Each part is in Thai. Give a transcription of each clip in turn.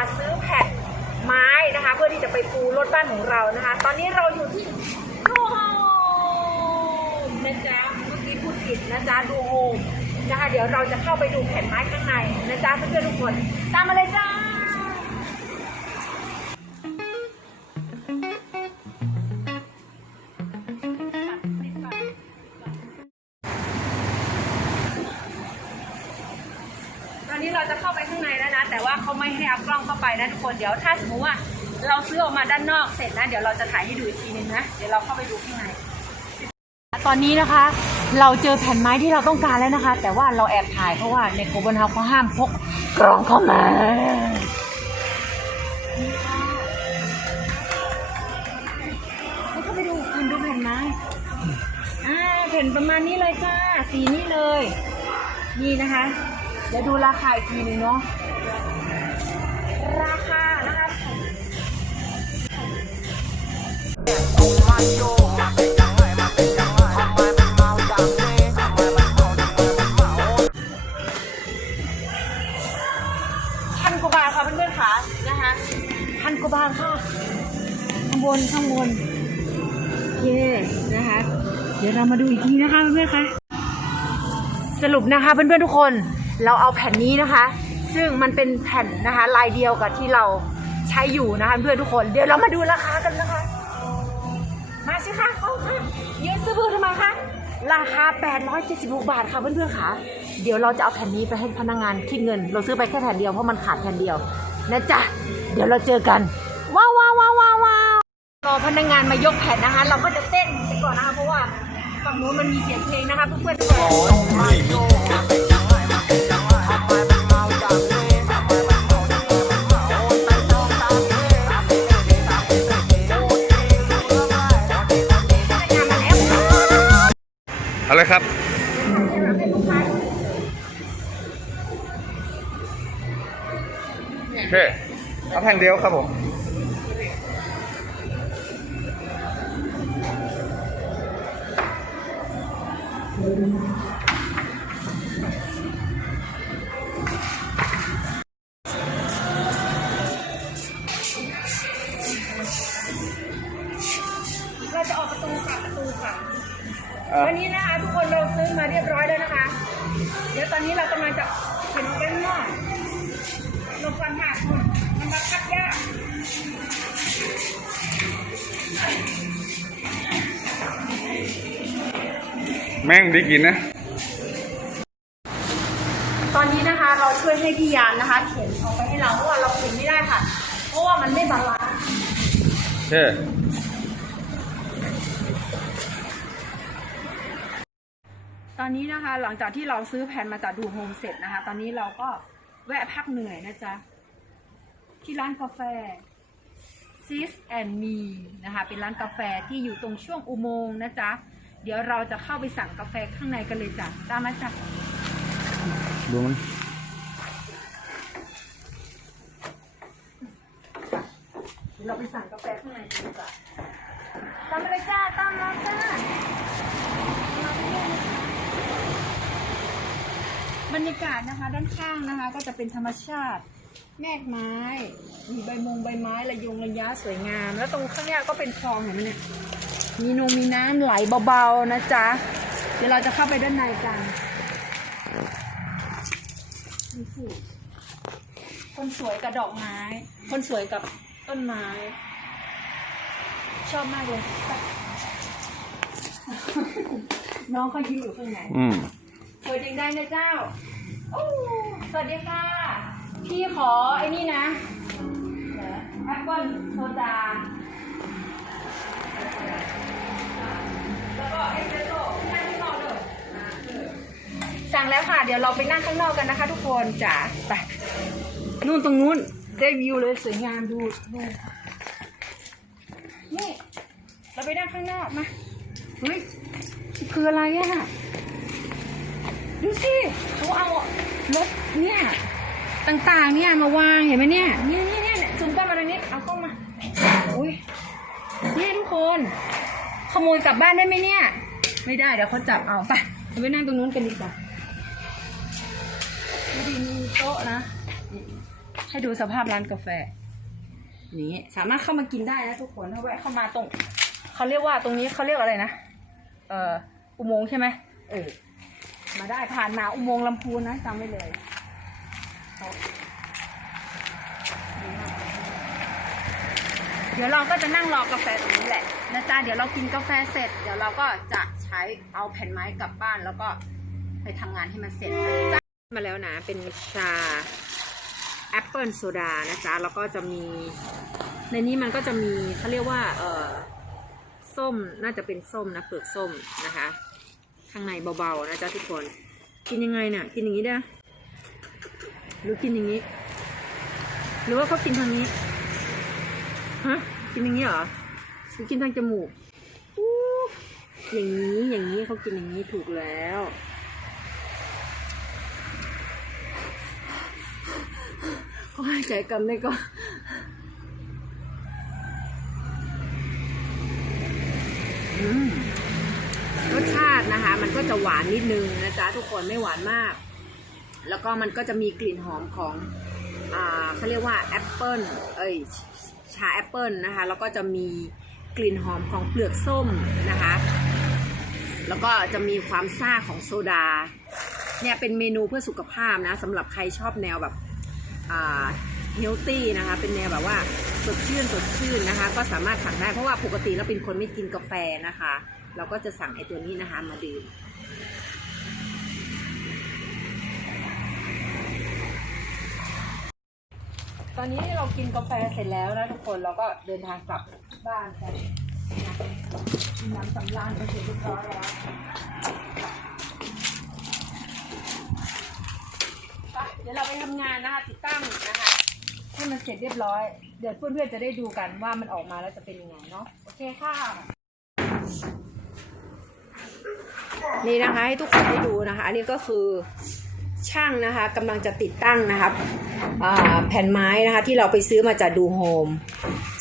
าซื้อแผ่นไม้นะคะ เพื่อที่จะไปปูรถบ้านของเรานะคะ ตอนนี้เราอยู่ที่ดูโฮมนะจ๊ะเมื่อกี้พูดผิดนะจ๊ะดูโฮมนะคะ เดี๋ยวเราจะเข้าไปดูแผ่นไม้ข้างในนะจ๊ะเพื่อนๆทุกคนตามมาเลยจ้าตอนนี้เราจะเข้าไปข้างใน แล้วนะแต่ว่าเขาไม่ให้เอากล้องเข้าไปนะทุกคนเดี๋ยวถ้าสมมติว่าเราซื้อออกมาด้านนอกเสร็จนะ เดี๋ยวเราจะถ่ายให้ดูอีกทีนึงนะเดี๋ยวเราเข้าไปดูข้างในตอนนี้นะคะ เราเจอแผ่นไม้ที่เราต้องการแล้วนะคะ แต่ว่าเราแอบถ่ายเพราะว่าในโกลบอลเฮาเขาห้ามพกกล้องเข้ามาเข้าไปดูคุณดูแผ่นไม้อ่าแผ่นประมาณนี้เลยจ้าสีนี้เลย นี่นะคะ เดี๋ยวดูราคาอีกทีหนึงเนาะ ราคานะคะพันกว่าบาทค่ะเพื่อนๆค่ะนะคะพันกว่าบาทค่ะข้างบนข้างบนโอเคนะคะ เดี๋ยวเรามาดูอีกทีนะคะเพื่อนๆค่ะ สรุปนะคะเพื่อนๆทุกคน เราเอาแผ่นนี้นะคะ ซึ่งมันเป็นแผ่นนะคะลายเดียวกับที่เราใช้อยู่นะคะเพื่อนทุกคนเดี๋ยวเรามาดูราคากันนะคะ มาสิคะเอาค่ะยืนซื้อบื้อทำไมคะราคา 876 บาทค่ะเพื่อนๆค่ะ เดี๋ยวเราจะเอาแผ่นนี้ไปให้พนักงานคิดเงิน เราซื้อไปแค่แผ่นเดียวเพราะมันขาดแผ่นเดียวนะจ๊ะ เดี๋ยวเราเจอกัน ว้าวว้าวว้าวว้าวรอพนักงานมายกแผ่นนะคะ เราก็จะเต้นไปก่อนนะคะเพราะว่าฝั่งนู้นมันมีเสียงเพลงนะคะเพื่อนๆทุกคน เคเอาแท่งเดียวครับผมเราจะออกประตูค่ะประตูค่ะอะ วันนี้นะคะทุกคนเราซื้อมาเรียบร้อยแล้วนะคะ เดี๋ยวตอนนี้เรากำลังจะเห็นกันนอก แม่งได้กินนะ ตอนนี้นะคะเราช่วยให้พี่ยานนะคะ เข็นออกไปให้เราเพราะว่าเราเข็นไม่ได้ค่ะ เพราะว่ามันไม่บาลานซ์โอเคตอนนี้นะคะหลังจากที่เราซื้อแผ่นมาจากดูโฮมเสร็จนะคะ ตอนนี้เราก็แวะพักเหนื่อยนะจ๊ะ ที่ร้านกาแฟ Sis and Me นะคะ เป็นร้านกาแฟที่อยู่ตรงช่วงอุโมงค์นะจ๊ะ เดี๋ยวเราจะเข้าไปสั่งกาแฟข้างในกันเลยจ้ะตามมาจ้ะดูมันเดี๋ยวเราไปสั่งกาแฟข้างในกันดีกว่าตามมาเลยจ้าตามมาจ้าบรรยากาศนะคะด้านข้างนะคะ ก็จะเป็นธรรมชาติ แมกไม้ มีใบมงใบไม้ระยงระยะสวยงาม แล้วตรงข้างเนี้ยก็เป็นคลองเห็นไหมเนี่ย มีนงมีน้ำไหลเบาๆนะจ๊ะ เดี๋ยวเราจะเข้าไปด้านในกันดูสิคนสวยกับดอกไม้ คนสวยกับต้นไม้ ชอบมากเลยไปน้องเขายืนอยู่ข้างในอืมเปิดยังได้นะเจ้า โอ้ สวัสดีค่ะ พี่ขอไอ้นี่นะแอปเปิ้ลโซดา แล้วก็เอสเปรสโซ่นั่งข้างนอกเลยสั่งแล้วค่ะ เดี๋ยวเราไปนั่งข้างนอกกันนะคะ ทุกคนจ้ะไปนู่นตรงนู้นได้วิวเลยสวยงามดูดูนี่ เราไปนั่งข้างนอกมาเฮ้ยคืออะไรอะดูสิเขาเอารถเนี่ย ต่างๆ เนี่ยมาวางเห็นไหมเนี่ยเนี่ยเนี่ยเนี่ยซูมกล้องมาตรงนี้เอากล้องมาอุ้ยเนี่ยทุกคน ขโมยกลับบ้านได้ไหมเนี่ย ไม่ได้เดี๋ยวเขาจับเอาไปเราไปนั่งตรงนู้นกันดีกว่าดีมีโต๊ะนะ ให้ดูสภาพร้านกาแฟนี่สามารถเข้ามากินได้นะทุกคนถ้าแวะเข้ามาตรงเขาเรียกว่าตรงนี้เขาเรียกอะไรนะเอ่ออุโมงค์ใช่ไหมเออมาได้ผ่านมาอุโมงค์ลำพูนนะจำไว้เลย เดี๋ยวเราก็จะนั่งรอกาแฟตรงนี้แหละนะจ๊ะเดี๋ยวเรากินกาแฟเสร็จ เดี๋ยวเราก็จะใช้เอาแผ่นไม้กลับบ้านแล้วก็ไปทำงานให้มันเสร็จนะจ๊ะมาแล้วนะเป็นชาแอปเปิลโซดานะจ๊ะแล้วก็จะมี ในนี้มันก็จะมีเขาเรียกว่าเออส้มน่าจะเป็นส้มนะเปลือกส้มนะคะ ข้างในเบาๆนะจ๊ะทุกคน กินยังไงเนี่ยกินอย่างนี้ได้ หรือกินอย่างนี้ หรือว่าเขากินทางนี้ฮะกินอย่างนี้เหรอหรือกินทางจมูกอย่างนี้อย่างนี้เขากินอย่างนี้ถูกแล้วเขาหายใจกันได้ก็รสชาตินะคะ มันก็จะหวานนิดนึงนะจ๊ะทุกคนไม่หวานมาก แล้วก็มันก็จะมีกลิ่นหอมของอ่าเขาเรียกว่าแอปเปิลเอ้ยชาแอปเปิลนะคะแล้วก็จะมีกลิ่นหอมของเปลือกส้มนะคะ แล้วก็จะมีความซ่าของโซดาเนี่ยเป็นเมนูเพื่อสุขภาพนะสำหรับใครชอบแนวแบบเฮลตี้นะคะเป็นแนวแบบว่าสดชื่นสดชื่นนะคะ ก็สามารถสั่งได้เพราะว่าปกติเราเป็นคนไม่กินกาแฟนะคะ เราก็จะสั่งไอ้ตัวนี้นะคะมาดื่ม อนนี้เรากินกาแฟเสร็จแล้วนะทุกคนเราก็เดินทางกลับบ้านกันกินน้ำสำราญไปเสร็จเรียบร้อยแล้วเดี๋ยวเราไปทำงานนะคะติดตั้งนะคะให้มันเสร็จเรียบร้อย เดี๋ยวเพื่อนๆจะได้ดูกันว่ามันออกมาแล้วจะเป็นยังไงเนาะโอเคค่ะ นี่นะคะให้ทุกคนได้ดูนะคะ อันนี้ก็คือช่างนะคะกำลังจะติดตั้งนะคะอ่า แผ่นไม้นะคะที่เราไปซื้อมาจากดูโฮม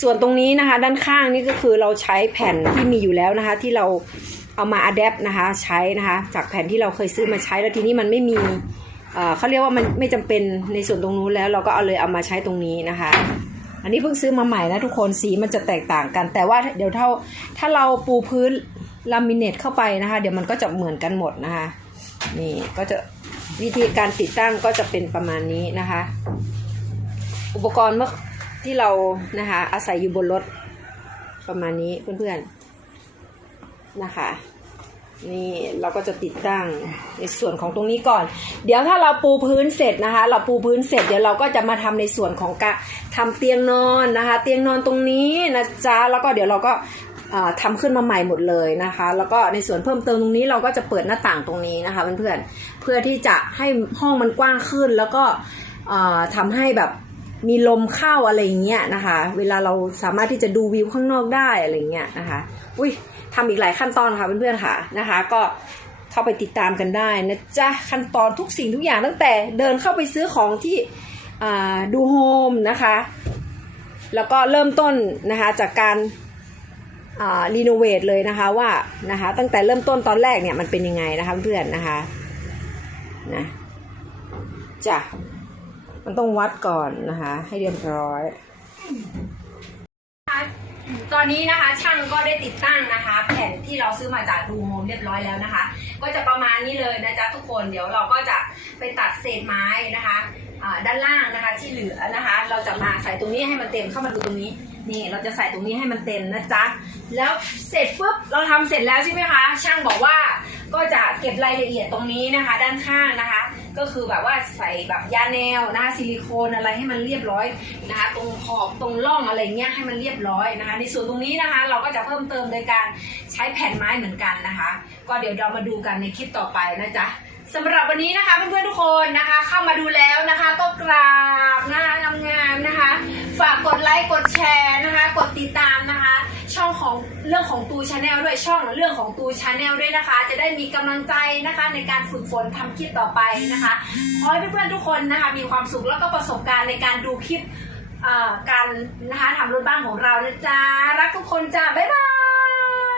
ส่วนตรงนี้นะคะด้านข้างนี่ก็คือเราใช้แผ่นที่มีอยู่แล้วนะคะที่เราเอามาอัดแอปนะคะใช้นะคะจากแผ่นที่เราเคยซื้อมาใช้แล้วทีนี้มันไม่มีเขาเรียกว่ามันไม่จำเป็นในส่วนตรงนู้นแล้วเราก็เอาเลยเอามาใช้ตรงนี้นะคะ อันนี้เพิ่งซื้อมาใหม่นะทุกคนสีมันจะแตกต่างกัน แต่ว่าเดี๋ยวเท่าถ้าเราปูพื้นลามิเนตเข้าไปนะคะ เดี๋ยวมันก็จะเหมือนกันหมดนะคะนี่ก็จะ วิธีการติดตั้งก็จะเป็นประมาณนี้นะคะ อุปกรณ์เมื่อที่เรานะคะ อาศัยอยู่บนรถประมาณนี้เพื่อนๆนะคะ นี่เราก็จะติดตั้งในส่วนของตรงนี้ก่อน เดี๋ยวถ้าเราปูพื้นเสร็จนะคะ เราปูพื้นเสร็จเดี๋ยวเราก็จะมาทำในส่วนของการทำเตียงนอนนะคะ เตียงนอนตรงนี้นะจ๊ะแล้วก็เดี๋ยวเราก็ อ่าทำขึ้นมาใหม่หมดเลยนะคะ แล้วก็ในส่วนเพิ่มเติมตรงนี้เราก็จะเปิดหน้าต่างตรงนี้นะคะเพื่อนๆเพื่อที่จะให้ห้องมันกว้างขึ้น แล้วก็อ่าทำให้แบบมีลมเข้าอะไรเงี้ยนะคะ เวลาเราสามารถที่จะดูวิวข้างนอกได้อะไรเงี้ยนะคะ อุ้ยทำอีกหลายขั้นตอนค่ะเพื่อนๆค่ะนะคะ ก็เข้าไปติดตามกันได้นะจ๊ะขั้นตอนทุกสิ่งทุกอย่างตั้งแต่เดินเข้าไปซื้อของที่ดูโฮมนะคะ แล้วก็เริ่มต้นนะคะจากการ รีโนเวทเลยนะคะว่านะคะตั้งแต่เริ่มต้นตอนแรกเนี่ยมันเป็นยังไงนะคะเพื่อนนะคะนะจ้ะมันต้องวัดก่อนนะคะ ให้เรียบร้อย ตอนนี้นะคะช่างก็ได้ติดตั้งนะคะ แผ่นที่เราซื้อมาจากดูโฮมเรียบร้อยแล้วนะคะ ก็จะประมาณนี้เลยนะจ๊ะทุกคนเดี๋ยวเราก็จะไปตัดเศษไม้นะคะอ่าด้านล่างนะคะที่เหลือนะคะ เราจะมาใส่ตรงนี้ให้มันเต็มเข้ามาดูตรงนี้ นี่เราจะใส่ตรงนี้ให้มันเต็มนะจ๊ะ แล้วเสร็จปุ๊บเราทำเสร็จแล้วใช่ไหมคะ ช่างบอกว่าก็จะเก็บรายละเอียดตรงนี้นะคะ ด้านข้างนะคะ ก็คือแบบว่าใส่แบบยาแนวนะคะซิลิโคนอะไรให้มันเรียบร้อยนะคะ ตรงขอบตรงร่องอะไรเงี้ยให้มันเรียบร้อยนะคะ ในส่วนตรงนี้นะคะ เราก็จะเพิ่มเติมโดยการใช้แผ่นไม้เหมือนกันนะคะ ก็เดี๋ยวเรามาดูกันในคลิปต่อไปนะจ๊ะสำหรับวันนี้นะคะเพื่อนๆทุกคนนะคะ เข้ามาดูแล้วนะคะก็กราบนะคะงามๆนะคะ ฝากกดไลค์กดแชร์ กดติดตามนะคะ ช่องของเรื่องของตูชาแนลด้วยช่องเรื่องของตูชาแนลด้วยนะคะ จะได้มีกำลังใจนะคะในการฝึกฝนทำคลิปต่อไปนะคะขอให้เพื่อนๆทุกคนนะคะมีความสุขแล้วก็ประสบการณ์ในการดูคลิปการนะคะทำรถบ้านของเรานะจ๊ะรักทุกคนจ้าบ๊ายบาย